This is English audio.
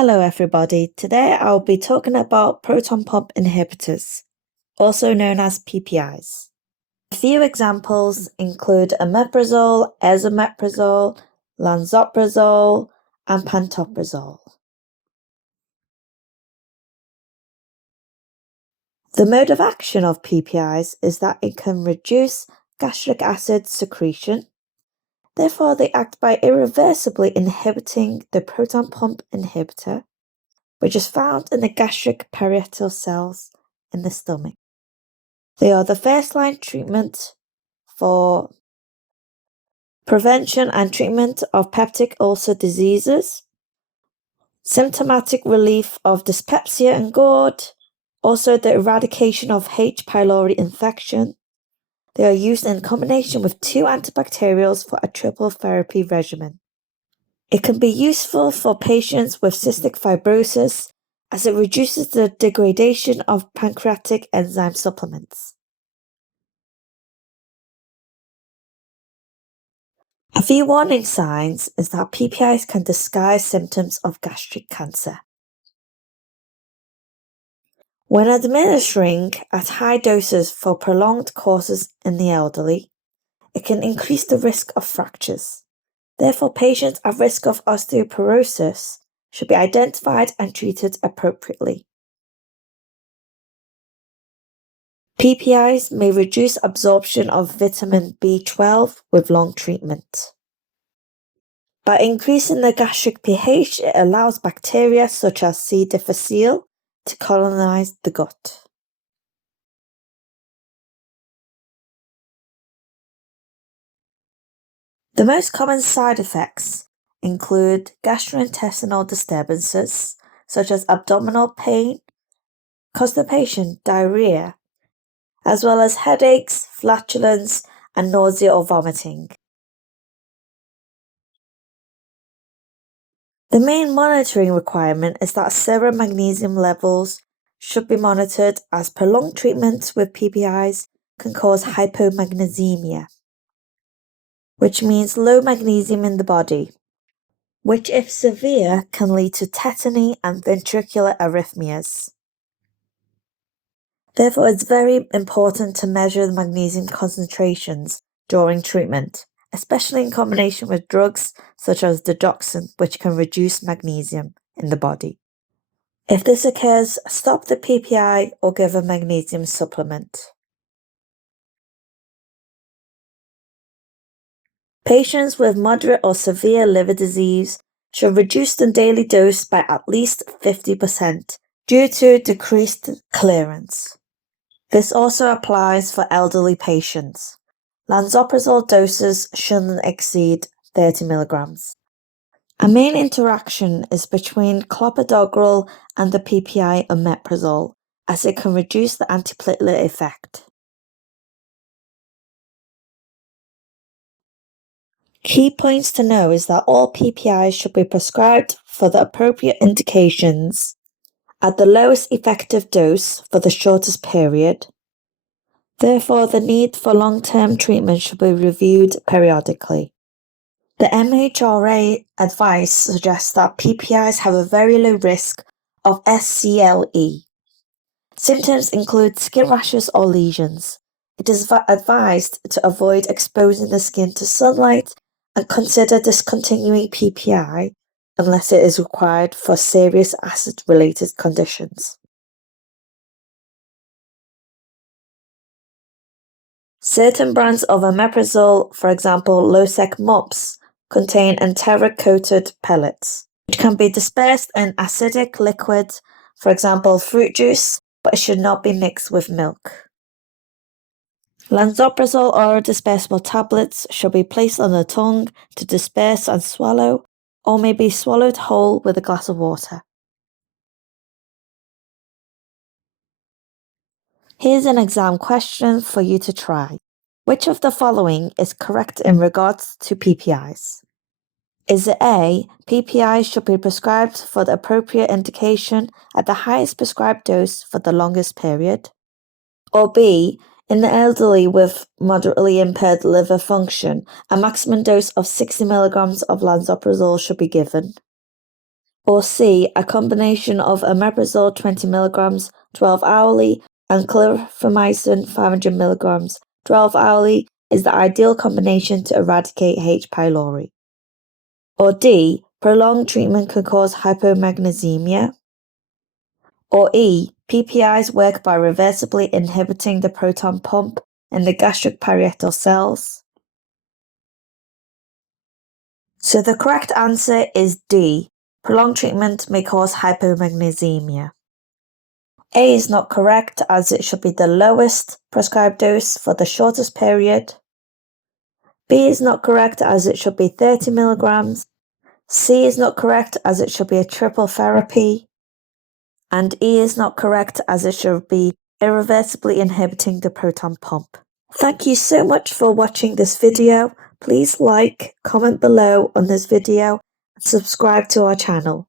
Hello everybody, today I'll be talking about proton pump inhibitors, also known as PPIs. A few examples include omeprazole, esomeprazole, lansoprazole, and pantoprazole. The mode of action of PPIs is that it can reduce gastric acid secretion. Therefore, they act by irreversibly inhibiting the proton pump inhibitor, which is found in the gastric parietal cells in the stomach. They are the first-line treatment for prevention and treatment of peptic ulcer diseases, symptomatic relief of dyspepsia and GORD, also the eradication of H. pylori infection. They are used in combination with 2 antibacterials for a triple therapy regimen. It can be useful for patients with cystic fibrosis as it reduces the degradation of pancreatic enzyme supplements. A few warning signs is that PPIs can disguise symptoms of gastric cancer. When administering at high doses for prolonged courses in the elderly, it can increase the risk of fractures. Therefore, patients at risk of osteoporosis should be identified and treated appropriately. PPIs may reduce absorption of vitamin B12 with long treatment. By increasing the gastric pH, it allows bacteria such as C. difficile to colonize the gut. The most common side effects include gastrointestinal disturbances such as abdominal pain, constipation, diarrhea, as well as headaches, flatulence, and nausea or vomiting. The main monitoring requirement is that serum magnesium levels should be monitored as prolonged treatment with PPIs can cause hypomagnesemia, which means low magnesium in the body, which if severe can lead to tetany and ventricular arrhythmias. Therefore, it's very important to measure the magnesium concentrations during treatment, especially in combination with drugs such as digoxin, which can reduce magnesium in the body. If this occurs, stop the PPI or give a magnesium supplement. Patients with moderate or severe liver disease should reduce the daily dose by at least 50% due to decreased clearance. This also applies for elderly patients. Lansoprazole doses shouldn't exceed 30 mg. A main interaction is between clopidogrel and the PPI omeprazole, as it can reduce the antiplatelet effect. Key points to know is that all PPIs should be prescribed for the appropriate indications at the lowest effective dose for the shortest period. Therefore, the need for long-term treatment should be reviewed periodically. The MHRA advice suggests that PPIs have a very low risk of SCLE. Symptoms include skin rashes or lesions. It is advised to avoid exposing the skin to sunlight and consider discontinuing PPI unless it is required for serious acid-related conditions. Certain brands of omeprazole, for example Losec MUPS, contain enteric-coated pellets, which can be dispersed in acidic liquid, for example fruit juice, but it should not be mixed with milk. Lansoprazole oral dispersible tablets should be placed on the tongue to disperse and swallow, or may be swallowed whole with a glass of water. Here's an exam question for you to try. Which of the following is correct in regards to PPIs? Is it A, PPIs should be prescribed for the appropriate indication at the highest prescribed dose for the longest period? Or B, in the elderly with moderately impaired liver function, a maximum dose of 60 mg of lansoprazole should be given? Or C, a combination of omeprazole 20 mg 12 hourly and clarithromycin 500 mg 12 hourly is the ideal combination to eradicate H. pylori. Or D, prolonged treatment can cause hypomagnesemia. Or E, PPIs work by reversibly inhibiting the proton pump in the gastric parietal cells. So the correct answer is D, prolonged treatment may cause hypomagnesemia. A is not correct as it should be the lowest prescribed dose for the shortest period. B is not correct as it should be 30 mg. C is not correct as it should be a triple therapy. And E is not correct as it should be irreversibly inhibiting the proton pump. Thank you so much for watching this video. Please like, comment below on this video, and subscribe to our channel.